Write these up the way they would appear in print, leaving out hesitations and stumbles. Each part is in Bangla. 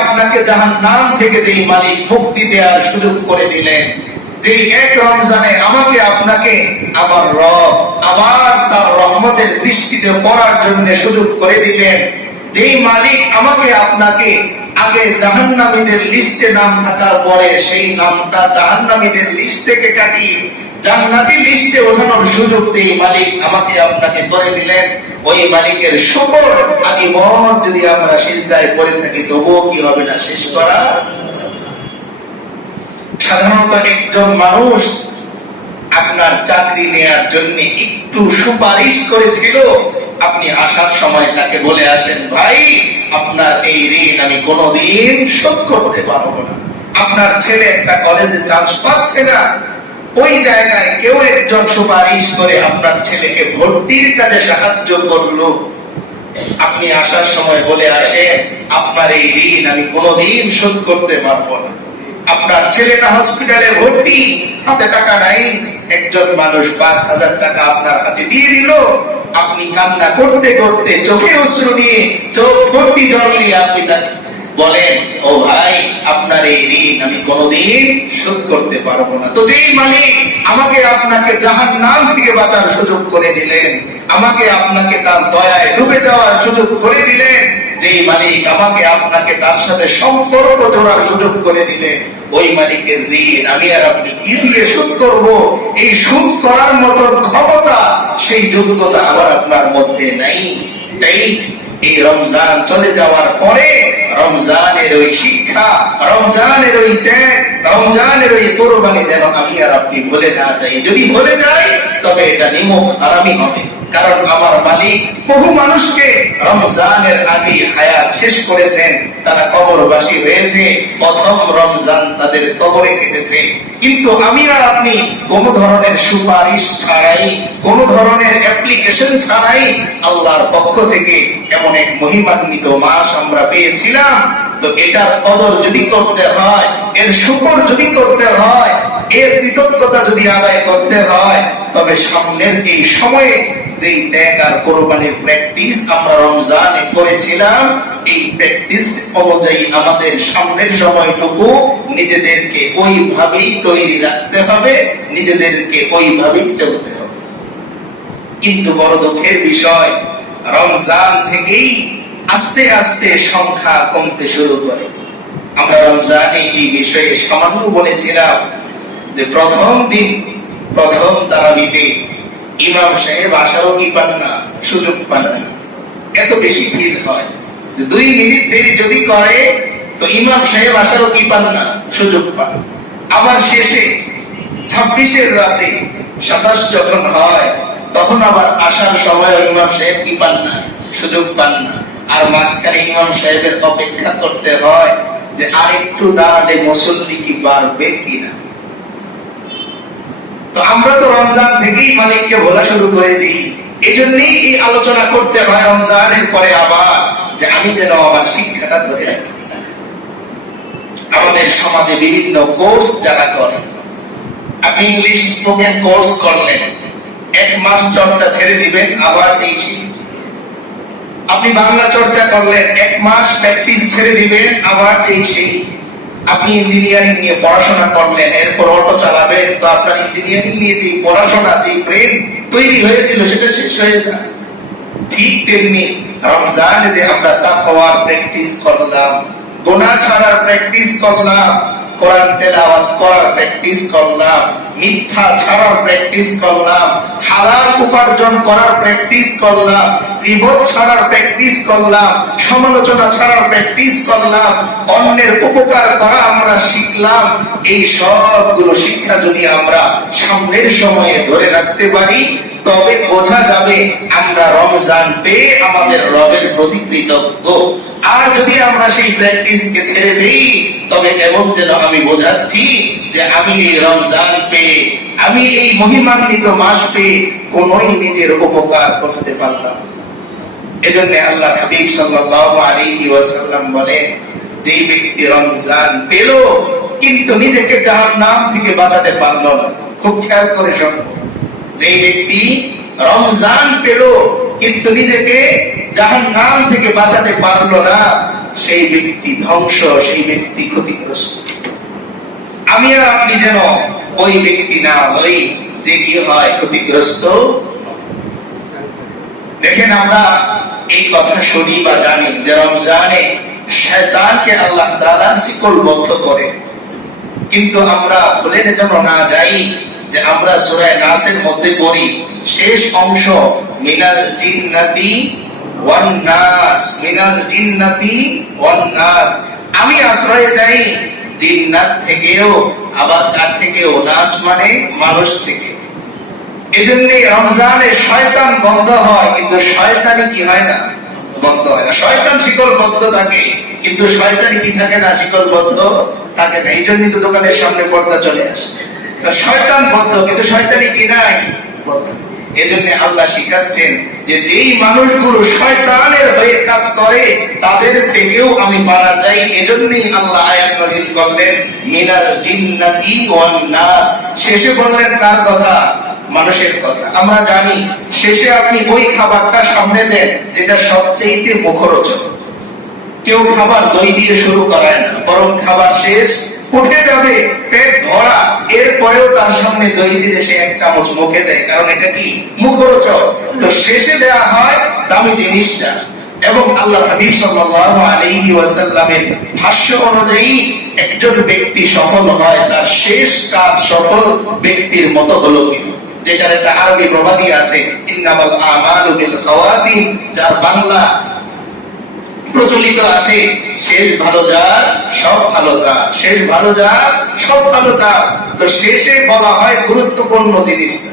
আপনাকে জাহান্নাম থেকে যেই মালিক মুক্তি দেওয়ার সুযোগ করে দিলেন, যেই এক রমজানে আমাকে আপনাকে আমার রব আবার তার রহমতের দৃষ্টিতে পড়ার জন্য সুযোগ করে দিলেন, যেই মালিক আমাকে আপনাকে আগে জাহান্নামীদের লিস্টে নাম থাকার পরে সেই নামটা জাহান্নামীদের লিস্ট থেকে কাটিয়ে জান্নাতি লিস্টে ওঠানোর সুযোগ যেই মালিক আমাকে আপনাকে করে দিলেন, ওই মালিকের শুকর আজীবন যদি আমরা সিজদায় পড়ে থাকি তবুও কি হবে না শেষ করা। সাধারণত একজন মানুষ আপনার চাকরি নেয়ার জন্য একটু সুপারিশ করেছিল, আপনি আসার সময় তাকে বলে আসেন, ভাই আপনার এই ঋণ আমি কোনোদিন শোধ করতে পারবো না। আপনার ছেলে একটা কলেজে চান্স পাচ্ছে না, ওই জায়গায় কেউ একজন সুপারিশ করে আপনার ছেলেকে ভর্তির কাজে সাহায্য করলো, আপনি আসার সময় বলে আসেন, আপনার এই ঋণ আমি কোনোদিন শোধ করতে পারবো না। আপনার ছেলেটা হসপিটালে ভর্তি, হাতে টাকা নাই, একজন মানুষ 5,000 টাকা আপনার হাতে দিয়ে দিল, আপনি কান্না করতে করতে চোখে অশ্রু নিয়ে চোখ ভর্তি জল নিয়ে আপনি তাকে বলেন, ও ভাই আপনার এই ঋণ আমি কোনোদিন শোধ করতে পারবো না। তো যেই মালিক আমাকে আপনাকে জাহান্নাম থেকে বাঁচার সুযোগ করে দিলেন, আমাকে আপনাকে তার দয়ায় ডুবে যাওয়ার সুযোগ করে দিলেন, যেই মালিক আমাকে আপনাকে তার সাথে সম্পর্ক জোড়ার সুযোগ করে দিলেন, ওই মালিকের ঋণ আমি আর আপনি কি দিয়ে শোধ করব? এই শোধ করার মতো ক্ষমতা, সেই যোগ্যতা আমার আপনার মধ্যে নাই। তাই এই রমজান চলে যাওয়ার পরে রমজানের ওই শিক্ষা, রমজানের ওই ত্যাগ, রমজানের ওই কোরবানি যেন আমি আর আপনি ভুলে না যাই। যদি ভুলে যাই তবে এটা নিমুখ হারামি হবে। কারণ আমার মালিক বহু মানুষকে রমজানের আগে হায়াত শেষ করেছেন, তারা কবরবাসী হয়েছে, প্রথম রমজান তাদের কবরে কেটেছে। কিন্তু আমি আর আপনি কোন ধরনের সুপারিশ ছাড়াই, কোন ধরনের অ্যাপ্লিকেশন ছাড়াই আল্লাহর পক্ষ থেকে এমন এক মহিমান্বিত মাস আমরা পেয়েছিলাম। তো এটার কদর যদি করতে হয়, এর শুকর যদি করতে হয়, এর কৃতজ্ঞতা যদি আদায় করতে হয়, তবে সামনের এই সময়ে যেই ত্যাগ আর কোরবানির প্র্যাকটিস আমরা রমজানে করেছিলাম, এই প্র্যাকটিস অনুযায়ী আমাদের সামনের সময়টুকু নিজেদেরকে ওইভাবেই তৈরি রাখতে হবে, নিজেদেরকে ওইভাবেই চলতে হবে। কিন্তু বড় দুঃখের বিষয়, রমজান থেকেই আস্তে আস্তে সংখ্যা কমতে শুরু করে। আমরা রমজানে এই বিষয়ে সামান্য বলেছিলাম যে প্রথম দিন, প্রথম তারাবিতে ইমাম সাহেব আসারও কি পান না, সুযোগ পান না। এত বেশি ভিড় হয় যে 2 মিনিট দেরি যদি করে তো ইমাম সাহেব আসারও কি পান না, সুযোগ পান। আবার শেষে 26-এর রাতে 27 যখন হয় তখন আবার আসার সময় ইমাম সাহেব কি পান না, সুযোগ পান না। আর মাঝখানে ইমাম সাহেবের অপেক্ষা করতে হয় যে আরেকটু দাঁড়ালে মুসল্লি কি বাড়বে কিনা। তো আমরা তো রমজান থেকেই মালিককে বলা শুরু করে দিই। এই জন্যই এই আলোচনা করতে হয় রমজানের পরে আবার, যে আমি যেন আমার শিক্ষাটা ধরে রাখি। আমাদের সমাজে বিভিন্ন কোর্স যারা করে, আপনি ইংলিশ স্পোকেন কোর্স করলেন, 1 মাস চর্চা ছেড়ে দিবেন, আবার এই আপনি বাংলা চর্চা করলেন, 1 মাস প্র্যাকটিস ছেড়ে দিবেন, আবার এই আপনি ইঞ্জিনিয়ারিং নিয়ে পড়াশোনা করলেন, এরপর অটো চালাবেন, তো আপনার ইঞ্জিনিয়ারিং নিয়ে যে পড়াশোনা, যে ব্রেন তৈরি হয়েছিল সেটা শেষ হয়ে যায়। ঠিক তেমনি রমজানে যে আমরা তাকওয়ার প্র্যাকটিস করলাম, গুনাহ ছাড়ার প্র্যাকটিস করলাম, কোরআন তেলাওয়াত করার প্র্যাকটিস করলাম, মিথ্যা ছাড়ার প্র্যাকটিস করলাম, হালাল উপার্জন করার প্র্যাকটিস করলাম, গীবত ছাড়ার প্র্যাকটিস করলাম, সমালোচনা ছাড়ার প্র্যাকটিস করলাম, অন্যের উপকার করা আমরা শিখলাম। এই সবগুলো শিক্ষা যদি আমরা সামনের সময়ে ধরে রাখতে পারি তবে বোঝা যাবে আমরা রমজান পেয়ে আমাদের রবের প্রতি কৃতজ্ঞ। আর যদি আমরা সেই প্র্যাকটিসকে ছেড়ে দিই তবে কেমন যেন আমি বোঝাচ্ছি যে আমি এই রমজান পেয়ে, আমি এই মহিমান্বিত মাস পেয়ে কোনোই নিজের উপকার করতে পারলাম। এজন্য আল্লাহ হাবিব সাল্লাল্লাহু আলাইহি ওয়াসাল্লাম বলে, যে ব্যক্তি রমজান পেল কিন্তু নিজেকে জাহান্নাম থেকে বাঁচাতে পারল না, খুব খেয়াল করে শুনুন, যে ব্যক্তি রমজান পেল কিন্তু নিজেকে জাহান্নাম থেকে বাঁচাতে পারলো না, সেই ব্যক্তি ধ্বংস, সেই ব্যক্তি ক্ষতিগ্রস্ত। আমি আর আপনি যেন ওই ব্যক্তি না হই যে কি হয় ক্ষতিগ্রস্ত। দেখেন, আমরা এই কথা শুনি বা জানি যে রমজানে শয়তানকে আল্লাহ তাআলা শিকলবদ্ধ করে, কিন্তু আমরা ভুলে যেন না যাই যে আমরা সূরা নাসের মধ্যে পড়ি শেষ অংশ, মিনাল জিন্নাতি ওয়ান নাস, মিনাল জিন্নাতি ওয়ান নাস। আমি আশ্রয় চাই জিন্নাত থেকেও, আবার কার থেকেও? নাস মানে মানুষ থেকে। এজন্য রমজানে শয়তান বন্ধ হয়, কিন্তু শয়তানি কি হয় না? বন্ধ হয় না। শয়তান শিকলবদ্ধ থাকে, কিন্তু শয়তানি কি থাকে না? শিকলবদ্ধ থাকে না। এই জন্যই তো দোকানের সামনে পর্দা চলে আসে। শয়তান বদ্ধ, কিন্তু শয়তানি কি নাই? বদ্ধ। এজন্য আল্লাহ শিখাচ্ছেন যে যেই মানুষগুলো শয়তানের হয়ে কাজ করে তাদের থেকেও আমি মারা চাই। এজন্যই আল্লাহ আয়াত নাযিল করলেন মিনাল জিন্নাতি ওয়ান নাস। শেষে বললেন কার কথা? মানুষের কথা। আমরা জানি শেষে আপনি ওই খাবারটা সামনে দেন যেটা সবচেয়ে মুখরোচক। কেউ খাবার দই দিয়ে শুরু করায় না, বরং খাবার শেষ উঠে যাবে পেট ভরা, এরপরেও তার সামনে দই দিলে সে এক চামচ মুখে দেয়, কারণ এটা কি? মুখরোচক। তো শেষে দেয়া হয় দামি জিনিসটা। এবং আল্লাহ হাবিব সাল্লাল্লাহু আলাইহি ওয়াসাল্লামের ভাষ্য অনুযায়ী একজন ব্যক্তি সফল হয় তার শেষ কাজ সফল ব্যক্তির মতো হলো কিনা, যেটার একটা আরবি প্রবাদই আছে, ইন্নামাল আমালু বিল খাওয়াতিম, যার বাংলা প্রচলিত আছে, শেষ ভালো যার সব ভালো তার, শেষ ভালো যার সব ভালো তার। তো শেষে বলা হয় গুরুত্বপূর্ণ জিনিসটা।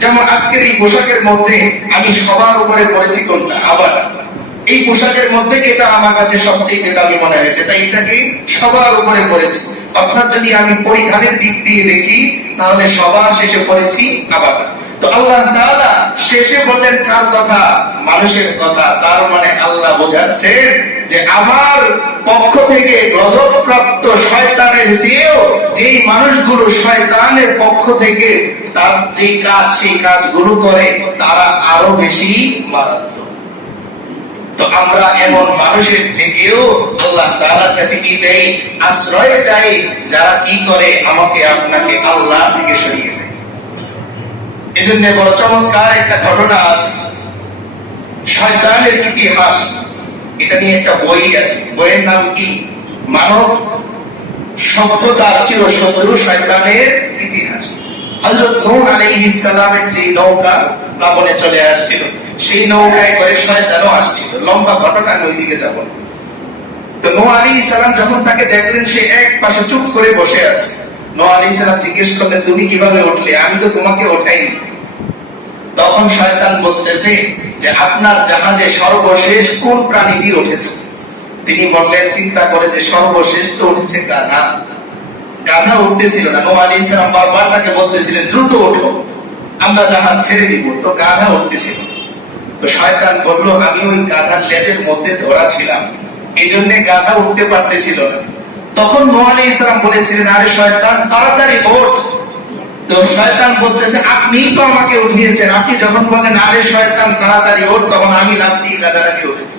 যেমন আজকের এই পোশাকের মধ্যে আমি সবার উপরে পড়েছি কোনটা? আবার এই পোশাকের মধ্যে এটা আমার কাছে সবচেয়ে দামি মনে হয়েছে, তাই এটাকে সবার উপরে পড়েছি। অর্থাৎ যদি আমি পরিধানের দিক দিয়ে দেখি তাহলে সবার শেষে পড়েছি আবার। তো আল্লাহ তাআলা শেষে বললেন কার কথা? মানুষের কথা। তার মানে আল্লাহ বোঝাচ্ছেন যে আমার পক্ষ থেকে গজবপ্রাপ্ত শয়তানের চেয়েও যেই মানুষগুলো শয়তানের পক্ষ থেকে তার যে কাজ সেই কাজগুলো করে তারা আরো বেশি মারাত্মক। তো আমরা এমন মানুষের থেকেও আল্লাহ তাআলার কাছে কি চাই? আশ্রয় চাই, যারা কি করে আমাকে আপনাকে আল্লাহ থেকে সরিয়ে দেয়। এজন্য বড় চমৎকার একটা ঘটনা আছে, শয়তানের ইতিহাস। এটা নিয়ে একটা বই আছে, বইয়ের নাম কি? মানব সভ্যতার চিরশত্রু শয়তানের ইতিহাস। হযরত নূহ আলাইহিস সালামের যে নৌকা প্লাবনে চলে আসছিল, সেই নৌকায় করে শয়তানও আসছিল। লম্বা ঘটনা, আমি ওইদিকে যাব না। তো নূহ আলাইহিস সালাম যখন তাকে দেখলেন সে এক পাশে চুপ করে বসে আছে, নূহ আলাইহিস সালাম জিজ্ঞেস করলেন তুমি কিভাবে উঠলে? আমি তো তোমাকে ওঠাইনি। তখন শয়তান বলতেছে যে আপনার জাহাজে সর্বশেষ কোন প্রাণীটি উঠেছে? তিনি বললেন চিন্তা করে যে সর্বশেষ তো উঠেছে গাধা। গাধা উঠতেছিল না। নূহ আলাইহিস সালাম বারবার তাকে বলতেছিলেন দ্রুত ওঠো, আমরা জাহাজ ছেড়ে দিব। তো গাধা উঠতেছিল। তো শয়তান বলল আমি ওই গাধার লেজের মধ্যে ধরা ছিলাম, এই জন্য গাধা উঠতে পারতেছিল না। তখন নূহ আলাইহিস সালাম বলেছিলেন আরে শয়তান তাড়াতাড়ি ওঠ। তো শয়তান বলতেছে আপনিই তো আমাকে উঠিয়েছেন। আপনি যখন বলেন আরে শয়তান তাড়াতাড়ি ওঠ, তখন আমি লাফ দিয়ে গাধাটাকে উঠেছি।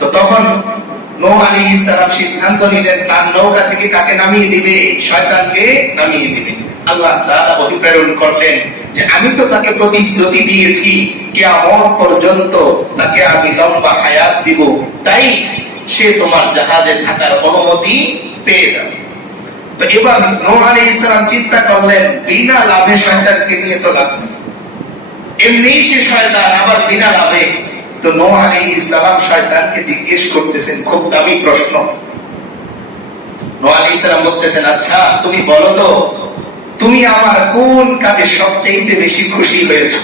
তো তখন নূহ আলাইহিস সালাম সিদ্ধান্ত নিলেন তার নৌকা থেকে কাকে নামিয়ে দিবে? শয়তানকে নামিয়ে দিবে। আল্লাহ তাআলা ওহী প্রেরণ করলেন যে আমি তো তাকে প্রতিশ্রুতি দিয়েছি কিয়ামত পর্যন্ত তাকে আমি লম্বা হায়াত দিব, তাই সে তোমার জাহাজে থাকার অনুমতি পেয়ে যাবে। তো এবার নূহ আলাইহিস সালাম চিন্তা করলেন বিনা লাভে শয়তানকে নিয়ে তো লাভ নেই, এমনিই সে শয়তান, আবার বিনা লাভে। তো নূহ আলাইহিস সালাম শয়তানকে জিজ্ঞেস করতেছেন খুব দামি প্রশ্ন। নূহ আলাইহিস সালাম বলতেছেন আচ্ছা তুমি বলো তো তুমি আমার কোন কাজে সবচেয়ে বেশি খুশি হয়েছো?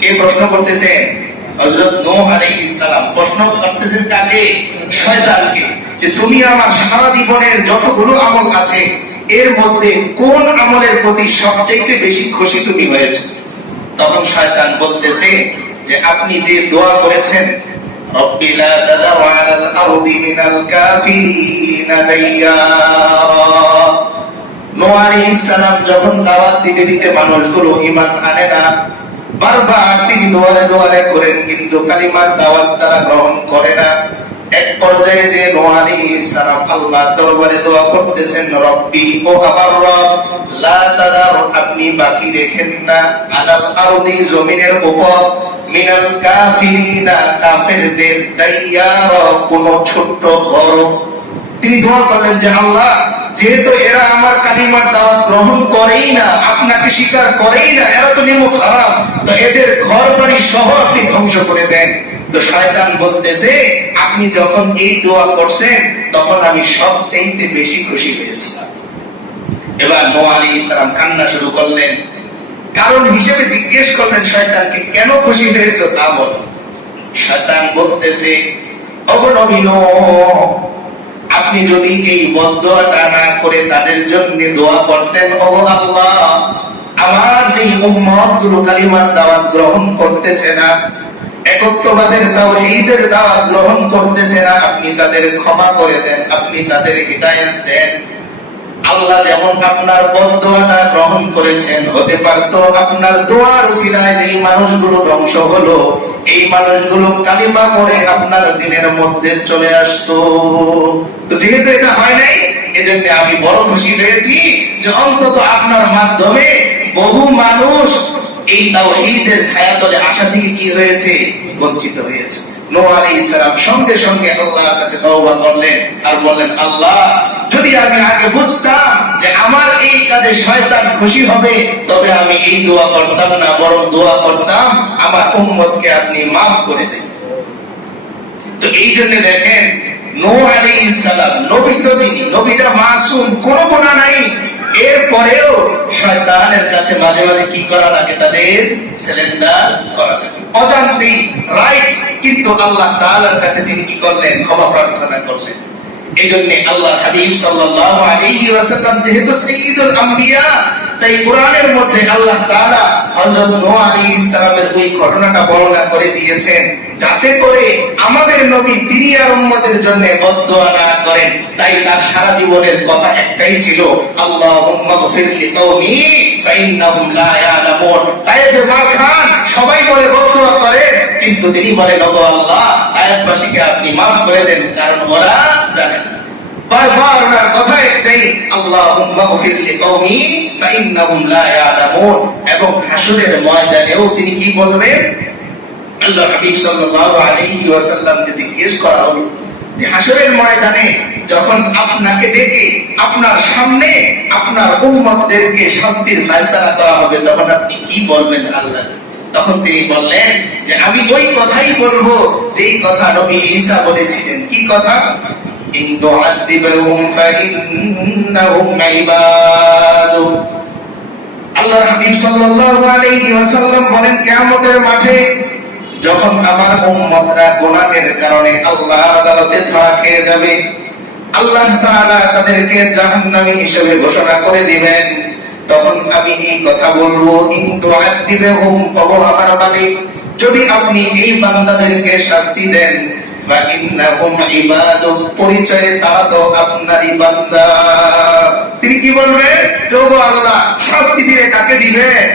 কে প্রশ্ন করতেছেন? হযরত নূহ আলাইহিস সালাম প্রশ্ন করতেছেন কাকে? শয়তানকে, যে তুমি আমার সারা জীবনের যতগুলো আমল আছে এর মধ্যে কোন আমলের প্রতি সবচেয়ে বেশি খুশি তুমি হয়েছো? তখন শয়তান বলতেছে যে আপনি যে দোয়া করেছেন রব্বি লা তাদাউ আলাল আরদি মিনাল কাফিরিনা দাইয়ারা। নূহ আলাইহিস সালাম যখন দাওয়াত দিতে দিতে মানুষগুলো ঈমান আনে না, বারবার তিনি দোয়ারে দোয়ারে করেন, কিন্তু কালিমার দাওয়াত তারা গ্রহণ করে না। এক পর্যায়ে যে নূহ আলাইহিস সালাম আল্লাহর দরবারে দোয়া করতেছেন, রব্বি, ও আমার রব, লা তাদার, আপনি বাকি রেখেন না, আলাল আরদি, জমিনের উপর, মিনাল কাফিরিনা, কাফেরদের, দাইয়ারা, কোন ছোট্ট ঘর। তিনি দোয়া করলেন যে আল্লাহ, যেহেতু এরা আমার কালিমার দাওয়াত গ্রহণ করেই না, আপনাকে স্বীকার করেই না, এরা তো নিমক খারাপ, তো এদের ঘর বাড়ি সহ আপনি ধ্বংস করে দেন। তো শয়তান বলতেছে, আপনি যখন এই দোয়া করছেন তখন আমি সবচেয়ে বেশি খুশি হয়েছিলাম। এবার নূহ আলাইহিস সালাম কান্না শুরু করলেন, কারণ হিসেবে জিজ্ঞেস করলেন শয়তানকে, কেন খুশি হয়েছো তা বলো। শয়তান বলতেছে, ওগো নবী নূহ, আপনি যদি এই বদদোয়াটা না করে তাদের জন্য দোয়া করতেন, ওগো আল্লাহ, আমার যে উম্মত গুলো কালিমার দাওয়াত গ্রহণ করতেছে না, একত্ববাদের তাওহীদের দাওয়াত গ্রহণ করতেছে না, আপনি তাদের ক্ষমা করে দেন, আপনি তাদের হিদায়াত দেন। আল্লাহ যেমন আপনার বদদোয়াটা গ্রহণ করেছেন, হতে পারতো আপনার দোয়ার উসিলায় যে মানুষগুলো ধ্বংস হলো, এই মানুষগুলো কালিমা পড়ে আপনার দিনের মধ্যে চলে আসতো। তো যেহেতু এটা হয় নাই, এজন্য আমি বড় খুশি হয়েছি যে অন্তত আপনার মাধ্যমে বহু মানুষ এই তাওহীদের ছায়াতলে আসা থেকে কি হয়েছে, বঞ্চিত হয়েছে। নূহ আলাইহিস সালাম সঙ্গে সঙ্গে আল্লাহর কাছে তওবা করলেন আর বললেন, আল্লাহ, যদি আমি আগে বুঝতাম যে আমার এই কাজে শয়তান খুশি হবে, তবে আমি এই দোয়া করতাম না, বরং দোয়া করতাম আমার উম্মতকে আপনি মাফ করে দেন। তো এই জন্য দেখেন, নূহ আলাইহিস সালাম নবী, তো তিনি নবীরা মাসুম, কোনো গুনাহ নাই, এরপরেও শয়তানের কাছে মাঝে মাঝে কি করা লাগে, তাদের সিলিন্ডার করা লাগে অজান্তেই, রাইট। কিন্তু আল্লাহ তাআলার কাছে তিনি কি করলেন, ক্ষমা প্রার্থনা করলেন। এজন্য আল্লাহর হাবিব সাল্লাল্লাহু আলাইহি ওয়াসাল্লাম যেহেতু সাইয়্যিদুল আম্বিয়া, তাই কোরআনের মধ্যে আল্লাহ তাআলা হযরত নূহ আলাইহিস সালামের ওই ঘটনাটা বর্ণনা করে দিয়েছেন, যাতে করে আমাদের নবী তিনি আর উম্মতের জন্য বদদোয়া না করেন। তাই তার সারা জীবনের কথা একটাই ছিল, আল্লাহুম্মা গফির লিকাওমি ফাইন্নাহুম লা ইয়ালামুন। তাই যে মাখান সবাই বলে বদদোয়া করে, কিন্তু তিনি বলেন, ওগো আল্লাহ, আয়াতবাসীকে আপনি মাফ করে দেন, কারণ ওরা জানে না। বারবার ওনার কথা একটাই, আল্লাহুম্মা গফির লিকাওমি ফাইন্নাহুম লা ইয়ালামুন। এবং হাসরের ময়দানেও তিনি কি বলবেন, আল্লাহর হাবিব সাল্লাল্লাহু আলাইহি ওয়াসাল্লামকে জিজ্ঞেস করা হলো যে হাসরের ময়দানে যখন আপনাকে ডেকে আপনার সামনে আপনার উম্মতদেরকে শাস্তির ফয়সালা করা হবে, তখন আপনি কি বলবেন আল্লাহ? তখন তিনি বললেন যে আমি ওই কথাই বলবো যেই কথা নবী ঈসা বলেছিলেন। কি কথা? ইন তুআযিবহুম ফাইন্নাহুম ইবাদু। আল্লাহর হাবিব সাল্লাল্লাহু আলাইহি ওয়াসাল্লাম বলেন, কিয়ামতের মাঠে যখন আমার উম্মতরা গুনাহের কারণে আল্লাহর আদালতে ধরা খেয়ে যাবে, আল্লাহ তাআলা তাদেরকে জাহান্নামী হিসেবে ঘোষণা করে দিবেন, তখন আমি এই কথা বলবো, ইন তুআযিবহুম, ওগো আমার মালিক, যদি আপনি এই বান্দাদেরকে শাস্তি দেন, ফাইন্নাহুম ইবাদু, পরিচয়ে তারা তো আপনারই বান্দা। তিনি কি বলবেন, ওগো আল্লাহ, শাস্তি দিলে কাকে দিবেন?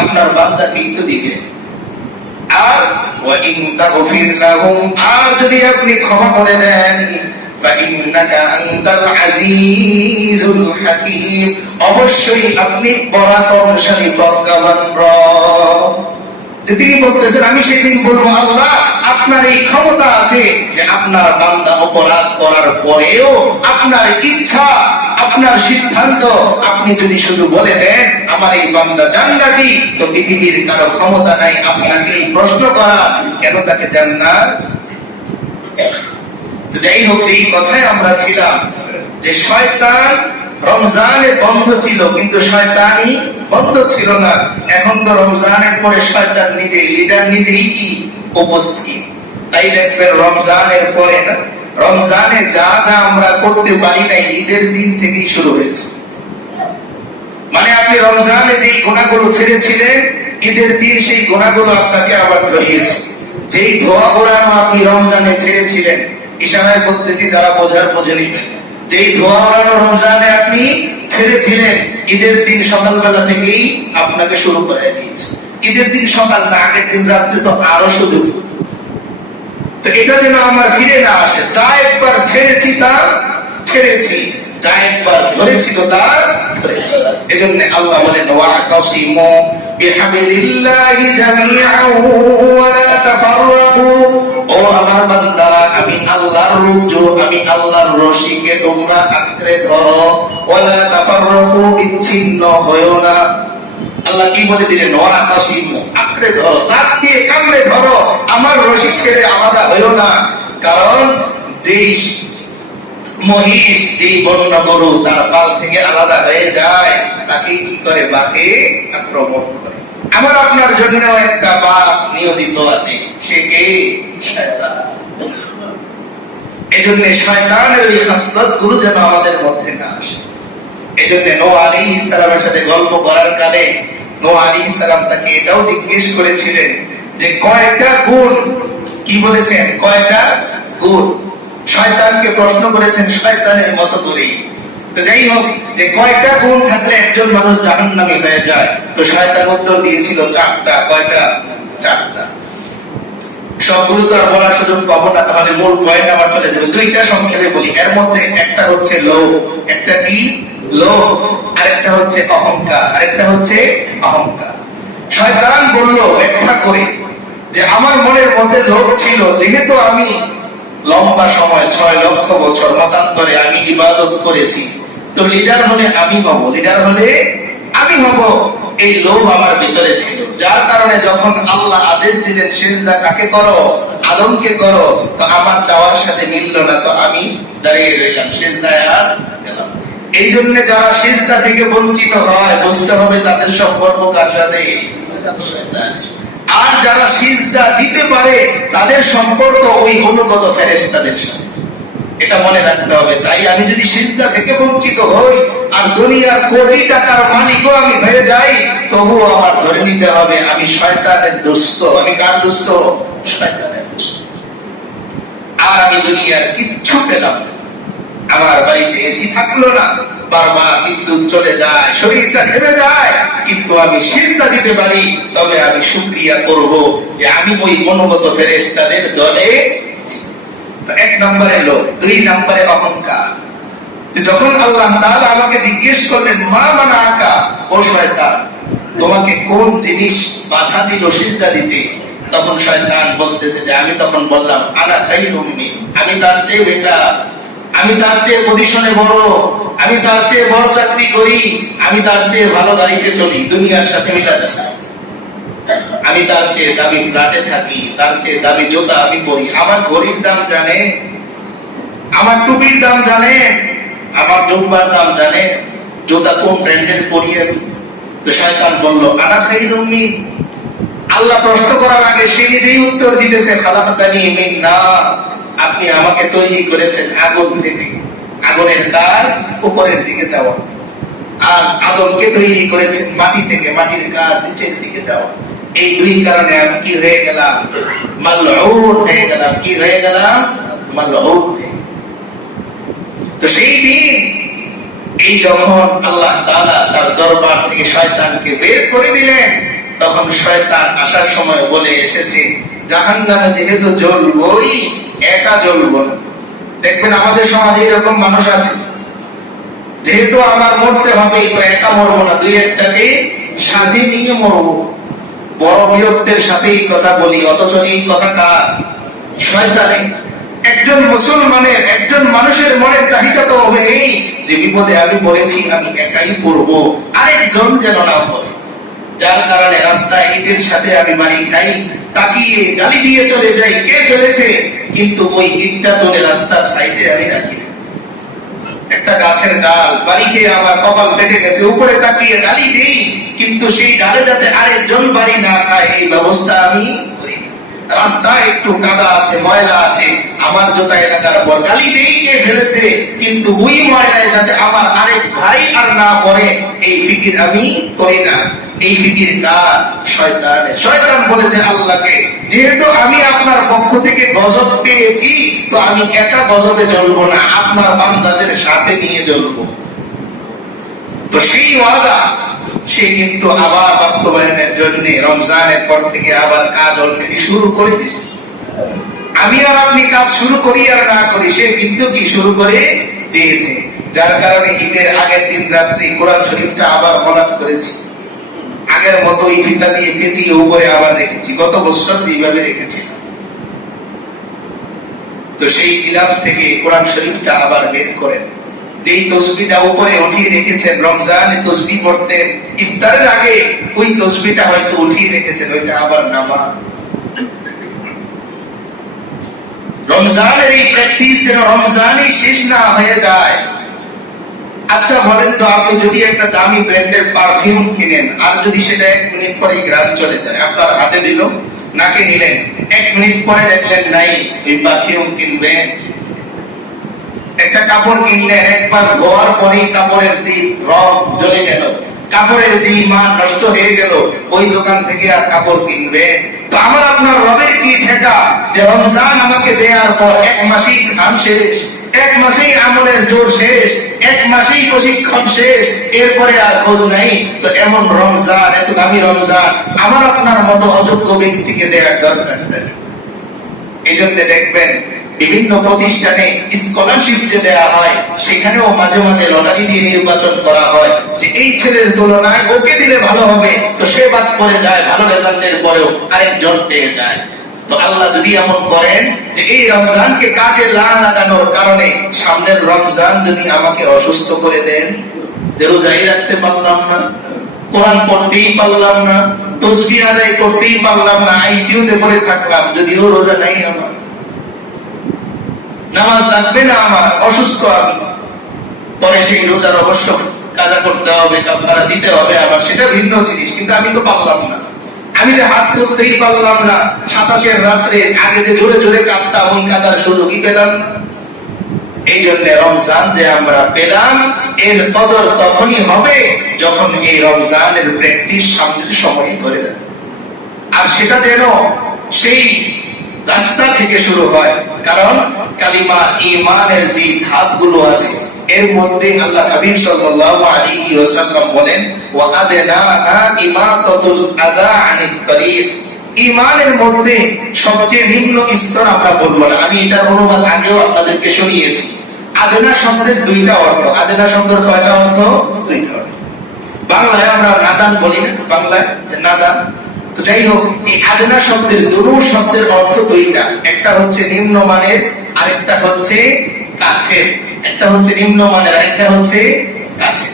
আপনার বান্দাকেই তো দিবেন। আর ওয়া ইন তাগফির লাহুম, আর যদি আপনি ক্ষমা করে দেন, ফাইন্নাকা আনতাল আজিজুল হাকীম, অবশ্যই আপনি পরাক্রমশালী প্রজ্ঞাবান রব। তিনি বলতেছেন, আমি সেদিন বলবো, আল্লাহ, আপনার এই ক্ষমতা আছে যে আপনার বান্দা অপরাধ করার পরেও আপনার ইচ্ছা, আপনার সিদ্ধান্ত, আপনি যদি শুধু বলে দেন আমার এই বান্দা জান্নাতি, তো পৃথিবীর কারো ক্ষমতা নাই আপনাকে এই প্রশ্ন করা, কেন তাকে জান্নাত। তো যাই হোক, এই কথায় আমরা ছিলাম যে শয়তান রমজানে বন্ধ ছিল, কিন্তু শয়তানি বন্ধ ছিল না। এখন তো রমজানের পরে শয়তান নিজেই লিডার, নিজেই কি উপস্থিত। তাই দেখবেন রমজানের পরে না, রমজানে যা যা আমরা করতে পারি নাই, ঈদের দিন থেকেই শুরু হয়েছে। মানে আপনি রমজানে যেই গুনাহগুলো ছেড়েছিলেন, ঈদের দিন সেই গুনাহগুলো আপনাকে আবার ধরিয়েছে। যেই ধোয়া ওড়ানো আপনি রমজানে ছেড়েছিলেন, ইশারায় বলতেছি, যারা বোঝার বুঝে নিবেন, যেই ধোয়া ওড়ানো রমজানে আপনি ছেড়েছিলেন, ঈদের দিন সকালবেলা থেকেই আপনাকে শুরু করে দিয়েছে। ঈদের দিন সকাল না, আগের দিন রাত্রে তো আরো সুযোগ। তো তো এটা যেন আমার ফিরে না আসে। যা একবার ছেড়েছি তা ছেড়েছি, যা একবার ধরেছি তো তা ধরেছি। এজন্য আল্লাহ বলেন ওয়া'তাসিমু বিহাবিলিল্লাহি জামিআন ওয়া লা তাফাররাকু। ও আমার বান্দারা, আমি আল্লাহর রজ্জু, আমি আল্লাহর রশিকে তোমরা আঁকড়ে ধরো, ওয়া লা তাফাররাকু, বিচ্ছিন্ন হয়ো না। আল্লাহ কি বলে দিলেন? ওয়া'তাসিমু, আঁকড়ে ধরো, তার দিয়ে কামড়ে ধরো, আমার রশি ছেড়ে আলাদা হয়ো না। কারণ যেই মহিষ, যেই বন্য গরু তার পাল থেকে আলাদা হয়ে যায়, তাকে কি করে? বাঘে আক্রমণ করে। আমার আপনার জন্য একটা বাঘ নিয়োজিত আছে, সে কে? শয়তান। এজন্য শয়তানের এই খাসলত গুলো যেন আমাদের মধ্যে না আসে। এজন্য নূহ আলাইহিস সালামের সাথে গল্প করার কালে নূহ আলাইহিস সালাম তাকে এটাও জিজ্ঞেস করেছিলেন যে কয়টা গুণ, কি বলেছেন? কয়টা গুণ। শয়তানকে প্রশ্ন করেছেন শয়তানের মতো করেই। তো যাই হোক, যে কয়টা গুণ থাকলে একজন মানুষ জাহান্নামী হয়ে যায়, তো শয়তান উত্তর দিয়েছিল 4টা। কয়টা? 4টা। সবগুলো তো আর বলার সুযোগ পাবো না, তাহলে মূল পয়েন্ট আমার চলে যাবে। 2টা সংক্ষেপে বলি। এর মধ্যে একটা হচ্ছে লোভ। একটা কি? লোভ। আরেকটা হচ্ছে অহংকার। আরেকটা হচ্ছে অহংকার। শয়তান বলল ব্যাখ্যা করে যে আমার মনের মধ্যে লোভ ছিল, যেহেতু আমি লম্বা সময় 6 লক্ষ বছর মতান্তরে আমি ইবাদত করেছি, তো লিডার হলে আমি হব, লিডার হলে আমি হব, এই লোভ আমার ভিতরে ছিল। যার কারণে যখন আল্লাহ আদেশ দিলেন সিজদা কাকে করো? আদমকে করো, তো আমার চাওয়ার সাথে মিলল না, তো আমি দাঁড়িয়ে রইলাম, সিজদায় আর গেলাম। এই জন্য যারা সিজদা থেকে বঞ্চিত হয়, বুঝতে হবে তাদের সম্পর্ক কার সাথে? শয়তানের সাথে। আর যারা সিজদা দিতে পারে, তাদের সম্পর্ক ওই অনুগত ফেরেশতাদের সাথে। এটা মনে রাখতে হবে। তাই আমি যদি সিজদা থেকে বঞ্চিত হই আর দুনিয়ার কোটি টাকার মালিকও আমি হয়ে যাই, তবুও আমার ধরে নিতে হবে আমি শয়তানের দোস্ত। আমি কার দোস্ত? শয়তানের দোস্ত। আর আমি দুনিয়ার কিচ্ছু পেলাম না, আমার বাড়িতে এসি থাকলো না, বারবার বিদ্যুৎ চলে যায়, শরীরটা ঘেমে যায়, কিন্তু আমি সিজদা দিতে পারি, তবে আমি শুকরিয়া করব যে আমি ওই অনুগত ফেরেশতাদের দলে। 1 নম্বরে লোভ। 2 নম্বরে অহংকার। যখন আল্লাহ তাআলা আমাকে জিজ্ঞেস করলেন মা মানাকা, ও শয়তান তোমাকে কোন জিনিস বাধা দিল সিজদা দিতে, তখন শয়তান বলতেছে যে আমি তখন বললাম আনা খায়রুম মিন, আমি তার চেয়ে বেটার, আমি তার চেয়ে পজিশনে বড়, আমি তার চেয়ে বড় চাকরি করি, আমি তার চেয়ে ভালো গাড়িতে চলি, দুনিয়ার সাথে মিলাচ্ছি, আমি তার চেয়ে দামি ফ্ল্যাটে থাকি, তার চেয়ে দামি জুতা আমি পরি, আমার ঘড়ির দাম জানে, আমার টুপির দাম জানে, আমার জুব্বার দাম জানে, জুতা কোন ব্র্যান্ডের পরি আমি। তো শয়তান বলল আনা খায়রুম মিন। আল্লাহ প্রশ্ন করার আগে সে নিজেই উত্তর দিতেছে খালাকতানি মিন নার, আপনি আমাকে তৈরি করেছেন আগুন থেকে, আগুনের কাজ উপরের দিকে যাওয়া, আর আদমকে তৈরি করেছেন মাটি থেকে, মাটির কাজ নিচের দিকে যাওয়া। এই 2 কারণে আমি কি হয়ে গেলাম? মালউন হয়ে গেলাম। কি হয়ে গেলাম? মালউন হয়ে। তো সেই দিন এই যখন আল্লাহ তাআলা তার দরবার থেকে শয়তানকে বের করে দিলেন, তখন শয়তান আসার সময় বলে এসেছে জাহান্নামে যেহেতু জ্বলবই, একা জ্বলব না। দেখবেন আমাদের সমাজে এরকম মানুষ আছে, যেহেতু আমার মরতে হবে তো একা মরবো না, 2-1টাকে সাথে নিয়ে মরবো। বড় বীরত্বের সাথে এই কথা বলি, অথচ এই কথা কার? শয়তানের। একজন মুসলমানের, একজন মানুষের মনের চাহিদা তো হবে এই যে বিপদে আমি পড়েছি, আমি একাই পড়বো, আরেকজন যেন না পড়ে। যার কারণে রাস্তায় ইটের সাথে আমি বাড়ি খাই, তাকিয়ে গালি দিয়ে চলে যাই, কে ফেলেছে, কিন্তু ওই ইটটা তুলে রাস্তার সাইডে আমি রাখি। একটা গাছের ডাল বাড়ি খেয়ে আমার কপাল ফেটে গেছে, উপরে তাকিয়ে গালি দিই, কিন্তু সেই ডালে যাতে আরেকজন বাড়ি না খায় এই ব্যবস্থা আমি করি। রাস্তায় একটু কাদা আছে, ময়লা আছে, আমার জুতা এলাকার পর গালি দিই, কে ফেলেছে, কিন্তু ওই ময়লায় যাতে আমার আরেক ভাই আর না পড়ে এই ফিকির আমি করি না। এই ফিকির কার? শয়তানের। শয়তান বলেছে আল্লাহকে যেহেতু আমি আপনার পক্ষ থেকে গজব পেয়েছি, তো আমি একা গজবে জ্বলবো না, আপনার বান্দাদের সাথে নিয়ে জ্বলবো। তো সেই ওয়াদা সে কিন্তু আবার বাস্তবায়নের জন্য রমজানের পর থেকে আবার কাজ অলরেডি শুরু করে দিছে। আমি আর আপনি কাজ শুরু করি আর না করি, সে কিন্তু কি শুরু করে দিয়েছে। যার কারণে ঈদের আগের দিন রাত্রি কোরআন শরীফটা আবার মলাট করেছি, আগের মতো এই ফিতা দিয়ে পেঁচিয়ে উপরে আবার রেখেছি, গত বছর যেভাবে রেখেছি। তো সেই গিলাফ থেকে কোরআন শরীফটা আবার বের করেন। যেই তসবিটা উপরে উঠিয়ে রেখেছেন, রমজানে তসবি পড়তেন, ইফতারের আগে ওই তসবিটা হয়তো উঠিয়ে রেখেছেন, ওইটা আবার নামা। রমজানের এই প্র্যাকটিস যেন রমজানই শেষ না হয়ে যায়। আচ্ছা বলেন তো, আপনি যদি একটা দামি ব্র্যান্ডের পারফিউম কিনেন, আর যদি সেটা 1 মিনিট পরে ঘ্রাণ চলে যায়, আপনার হাতে দিল, নাকে নিলেন, 1 মিনিট পরে দেখলেন নাই, এই পারফিউম কিনবেন? একটা কাপড় কিনলেন, একবার ধোয়ার পরেই কাপড়ের যে রং জ্বলে গেল, কাপড়ের যে মান নষ্ট হয়ে গেল, ওই দোকান থেকে আর কাপড় কিনবে? তো আমার আপনার রবের কি ঠেকা যে রমজান আমাকে দেওয়ার পর 1 মাসেই ঘাম শেষ, 1 মাসেই আমলের জোর শেষ, 1 মাসেই প্রশিক্ষণ শেষ, এরপরে আর খোঁজ নাই। তো এমন রমজান, এত দামি রমজান আমার আপনার মতো অযোগ্য ব্যক্তিকে দেওয়ার দরকারটা। এই জন্য দেখবেন বিভিন্ন প্রতিষ্ঠানে স্কলারশিপ যে দেওয়া হয়, সেখানেও মাঝে মাঝে লটারি দিয়ে নির্বাচন করা হয় যে এই ছেলের তুলনায় ওকে দিলে ভালো হবে, তো সে বাদ পড়ে যায়, ভালো রেজাল্টের পরেও আরেকজন পেয়ে যায়। তো আল্লাহ যদি এমন করেন যে এই রমজানকে কাজে লাগানোর কারণে সামনের রমজান যদি আমাকে অসুস্থ করে দেন, যে রোজাই রাখতে পারলাম না, কোরআন পড়তেই পারলাম না, তাসবিহ আদায় করতেই পারলাম না, আইসিইউতে পড়ে থাকলাম, যদিও রোজা নাই, আমার নামাজ লাগবে না, আমার অসুস্থ আমি, পরে সেই রোজার অবশ্য কাজা করতে হবে, কাফারা দিতে হবে, আবার সেটা ভিন্ন জিনিস। কিন্তু আমি তো পারলাম না, আমি যে হাত তুলতেই পারলাম না, 27-এর রাত্রে আগে যে জোরে জোরে কাঁদতাম, ওই কাঁদার সুযোগই পেলাম না। এই জন্য রমজান যে আমরা পেলাম, এর কদর তখনই হবে যখন এই রমজানের প্র্যাকটিস সামনের সময় ধরে রাখে। আর সেটা যেন সেই রাস্তা থেকে শুরু হয়, কারণ কালিমা ঈমানের যে ধাপগুলো আছে, এর মধ্যে আল্লাহ হাবিব সাল্লাল্লাহু আলাইহি ওয়াসাল্লাম বলেন, ওয়া আদনাহা ইমাতাতুল আযা আনিত তরিক। ঈমানের মধ্যে সবচেয়ে নিম্ন স্তর আমরা বলবো না, আমি এটার অনুবাদ আগেও আপনাদেরকে শুনিয়েছি। আদনা শব্দের 2টা অর্থ। আদনা শব্দের কয়টা অর্থ? 2টা অর্থ। বাংলায় আমরা নাদান বলি না, বাংলায় নাদান। তো যাই হোক, এই আদনা শব্দের দুটো শব্দের অর্থ 2টা, একটা হচ্ছে নিম্নমানের, আরেকটা হচ্ছে কাছের। একটা হচ্ছে নিম্নমানের, আরেকটা হচ্ছে কাছের।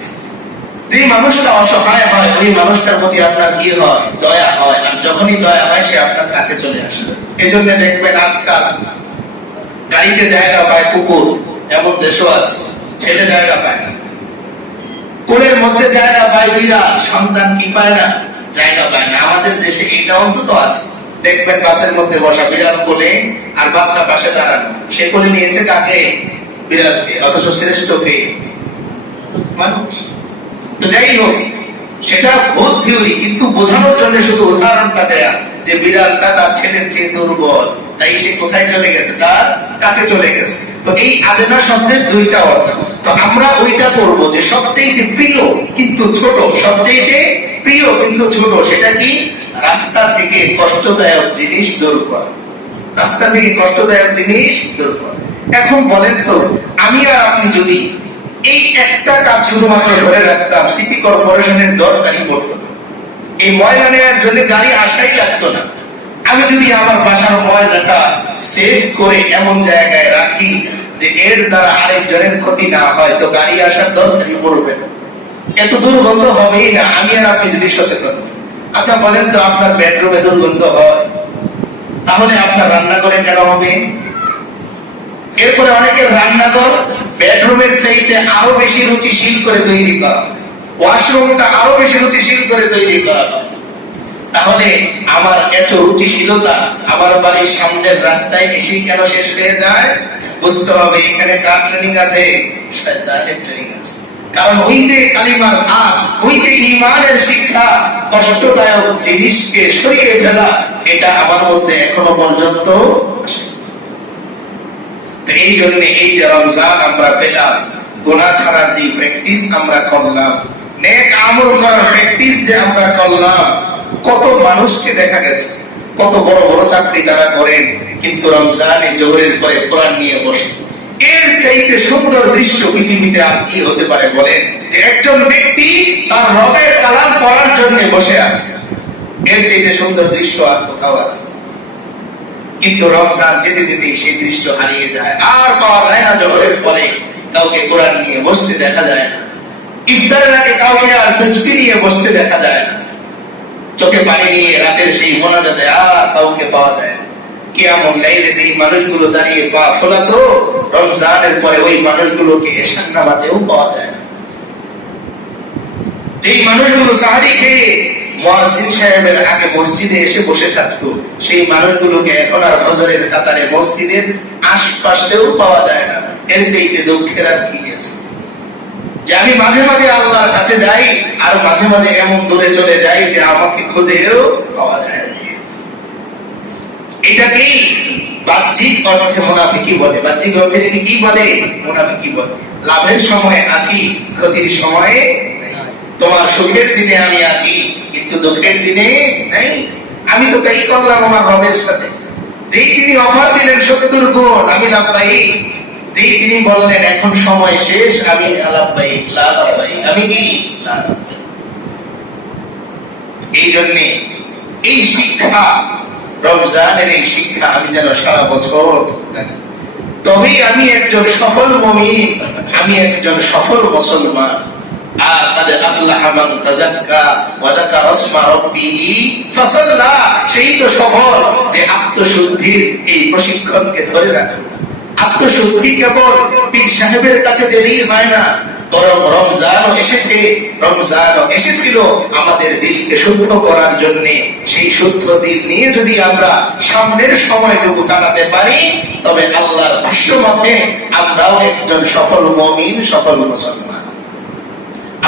যে মানুষটা অসহায় হয়, ওই মানুষটার প্রতি আপনার কি হয়? দয়া হয়। আর যখনই দয়া হয়, সে আপনার কাছে চলে আসে। এজন্য দেখবেন আজকাল গাড়িতে জায়গা পায় কুকুর, এমন দেশও আছে, ছেলে জায়গা পায় না। কোলের মধ্যে জায়গা পায় বিড়াল, সন্তান কি পায় না? জায়গা পায় না। আমাদের দেশে এটা অন্তত আছে। দেখবেন বাসের মধ্যে বসা, বিড়াল কোলে আর বাচ্চা পাশে দাঁড়ানো, সে কোলে নিয়েছে কাকে? বিড়ালকে, অথচ শ্রেষ্ঠ কে? মানুষ। তো যাই হোক, সেটা ভুল থিওরি, কিন্তু বোঝানোর জন্য শুধু উদাহরণটা দেয়া যে বিড়ালটা তার ছেলের চেয়ে দুর্বল, তাই সে কোথায় চলে গেছে? তার কাছে চলে গেছে। তো এই আদনা শব্দের 2টা অর্থ। তো আমরা ওইটা করব যে সবচেয়ে প্রিয় কিন্তু ছোট, সবচেয়ে প্রিয় কিন্তু ছোট, সেটা কি? রাস্তা থেকে কষ্টদায়ক জিনিস দূর করা, রাস্তা থেকে কষ্টদায়ক জিনিস দূর করা। এখন বলেন তো, আমি আর আপনি যদি এই একটা কাজ শুধুমাত্র ধরে রাখতাম, সিটি কর্পোরেশনের দরকারই পড়তো না, এই ময়লা নেওয়ার জন্য গাড়ি আসাই লাগতো না। আমি যদি আমার বাসার ময়লাটা সেভ করে এমন জায়গায় রাখি যে এর দ্বারা আরেকজনের ক্ষতি না হয়, তো গাড়ি আসার দরকারই পড়বে না, এত দুর্গন্ধ হবেই না, আমি আর আপনি যদি সচেতন। আচ্ছা বলেন তো, আপনার বেডরুমে দুর্গন্ধ হয়, তাহলে আপনার রান্নাঘরে কেন হবে? এরপরে অনেকের রান্নাঘর বেডরুমের চাইতে আরো বেশি রুচিশীল করে তৈরি করা, ওয়াশরুমটা আরো বেশি রুচিশীল করে তৈরি করা। তাহলে আমার এত রুচিশীলতা আমার বাড়ির সামনের রাস্তায় এসেই কেন শেষ হয়ে যায়? বুঝতে হবে এখানে কার ট্রেনিং আছে? শয়তানের ট্রেনিং আছে। কারণ ওই যে কালিমার ধাপ, ওই যে ঈমানের শিক্ষা, কষ্টদায়ক জিনিসকে সরিয়ে ফেলা, এটা আমার মধ্যে এখনো পর্যন্ত আসে। এই জন্য এই যে রমজান আমরা পেলাম, গুনাহ ছাড়ার যে প্র্যাকটিস আমরা করলাম, নেক আমল করার প্র্যাকটিস যে আমরা করলাম, কত মানুষকে দেখা গেছে কত বড় বড় চাকরি তারা করেন, কিন্তু রমজানে জোহরের পরে কোরআন নিয়ে বসে। এর চাইতে সুন্দর দৃশ্য পৃথিবীতে আর কি হতে পারে বলেন? যে একজন ব্যক্তি তার রবের কালাম পড়ার জন্য বসে আছে, এর চাইতে সুন্দর দৃশ্য আর কোথাও আছে? কিন্তু রমজান যেতে যেতে সেই দৃশ্য হারিয়ে যায়, আর পাওয়া যায় না। জোহরের পরে কাউকে কোরআন নিয়ে বসতে দেখা যায় না, ইফতারের আগে কাউকে আর তসবিহ নিয়ে বসতে দেখা যায় না, চোখে পানি নিয়ে রাতের সেই মোনাজাতে আর কাউকে পাওয়া যায় না। কিয়ামুল লাইলে যেই মানুষগুলো দাঁড়িয়ে পা ফোলাতো, রমজানের পরে ওই মানুষগুলোকে এশার নামাজেও পাওয়া যায় না। যেই মানুষগুলো সাহারি খেয়ে মুয়াজ্জিন সাহেবের আগে মসজিদে এসে বসে থাকতো, সেই মানুষগুলোকে এখন আর ফজরের কাতারে মসজিদের আশপাশেও পাওয়া যায় না। এর চাইতে দুঃখের আর কি আছে? যে আমি মাঝে মাঝে আল্লাহর কাছে যাই, আর মাঝে মাঝে এমন দূরে চলে যাই যে আমাকে খুঁজেও পাওয়া যায় না। এটাকেই বাহ্যিক অর্থে মুনাফিকি বলে। বাহ্যিক অর্থে কি বলে? মুনাফিকি বলে। লাভের সময় আছি, ক্ষতির সময়ে তোমার সুখের দিনে আমি আছি, কিন্তু দুঃখের দিনে নাই। আমি তো তাই করলাম আমার রবের সাথে। যেই তিনি অফার দিলেন 70 গুণ, আমি লাভবাহী। যেই তিনি বললেন এখন সময় শেষ, আমি লাভবাহী, লাভবাহী। আমি কি লাভবাহী? এই জন্য এই শিক্ষা, রমজানের এই শিক্ষা আমি যেন সারা বছর রাখি। তবেই আমি একজন সফল মুমিন, আমি একজন সফল মুসলমান। আর তাদের আফলাহা মান তাযাক্কা ওয়া যাকারা ইসমা রাব্বিহি ফাসাল্লা, সেই তো সফল যে আত্মশুদ্ধির এই প্রশিক্ষণকে ধরে রাখে। আত্মশুদ্ধি কেবল পীর সাহেবের কাছে গেলেই হয় না, বরং রমজানও এসেছে, রমজানও এসেছিল আমাদের দিলকে শুদ্ধ করার জন্য। সেই শুদ্ধ দিল নিয়ে যদি আমরা সামনের সময়টুকু কাটাতে পারি, তবে আল্লাহর ভাষ্য মতে আমরাও একজন সফল মুমিন, সফল মুসলমান।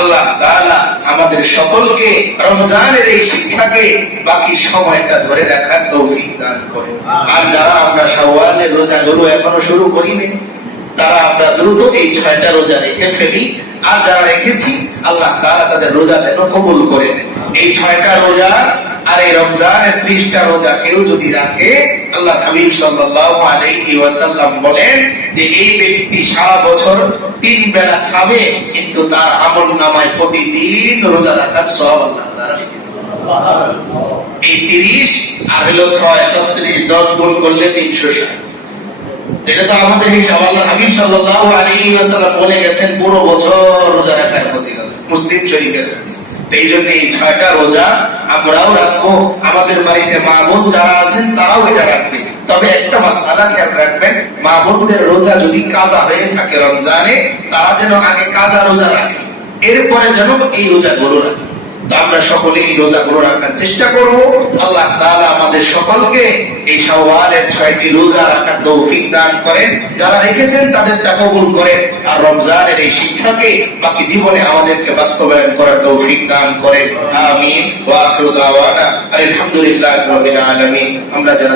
আল্লাহ তাআলা আমাদের সকলকে রমজানের এই শিক্ষাকে বাকি সময়টা ধরে রাখার তৌফিক দান করেন। আর যারা আমরা শাওয়ালের রোজাগুলো এখনো শুরু করিনি, তারা আমরা দ্রুত এই 6টা রোজা রেখে ফেলি। আর যারা রেখেছি, আল্লাহ তাআলা তাদের রোজা যেন কবুল করে নেন। এই 6টা রোজা আর এই রমজানের 30টা রোজা কেউ যদি রাখে, আল্লাহ হাবিব সাল্লাল্লাহু আলাইহি ওয়াসাল্লাম বলেন যে এই ব্যক্তি সারা বছর 3 বেলা খাবে, কিন্তু তার আমলনামায় প্রতিদিন রোজা রাখার সওয়াব আল্লাহ তাআলা লিখে দেন। সুবহানাল্লাহ। এই 30 আর হলো 6 36, 10 গুণ করলে 360। যেটা তো আমাদের হিসাব। আল্লাহ হাবিব সাল্লাল্লাহু আলাইহি ওয়াসাল্লাম বলে গেছেন পুরো বছর রোজা রাখার ফজিলত, মুসলিম শরীফের হাদিস। এই জন্য এই 6টা রোজা আমরাও রাখবো। আমাদের বাড়িতে মা বোন যারা আছেন তারাও এটা রাখবে। তবে একটা মাসআলা খেয়াল রাখবেন, মা বোনদের রোজা যদি কাজা হয়ে থাকে রমজানে, তারা যেন আগে কাজা রোজা রাখে, এরপরে যেন এই রোজাগুলো রাখে। তো আমরা সকলে এই রোজাগুলো রাখার চেষ্টা করব। আল্লাহ তাআলা আমাদের সকলকে এই শাওয়ালের 6টি রোজা রাখার তৌফিক দান করেন। যারা রেখেছেন তাদেরটা কবুল করেন, আর রমজানের এই শিক্ষাকে বাকি জীবনে আমাদেরকে বাস্তবায়ন করার তৌফিক দান করেন। আমিন। ওয়া আখিরু দাওয়ানা আলহামদুলিল্লাহি রাব্বিল আলামিন। আমরা যারা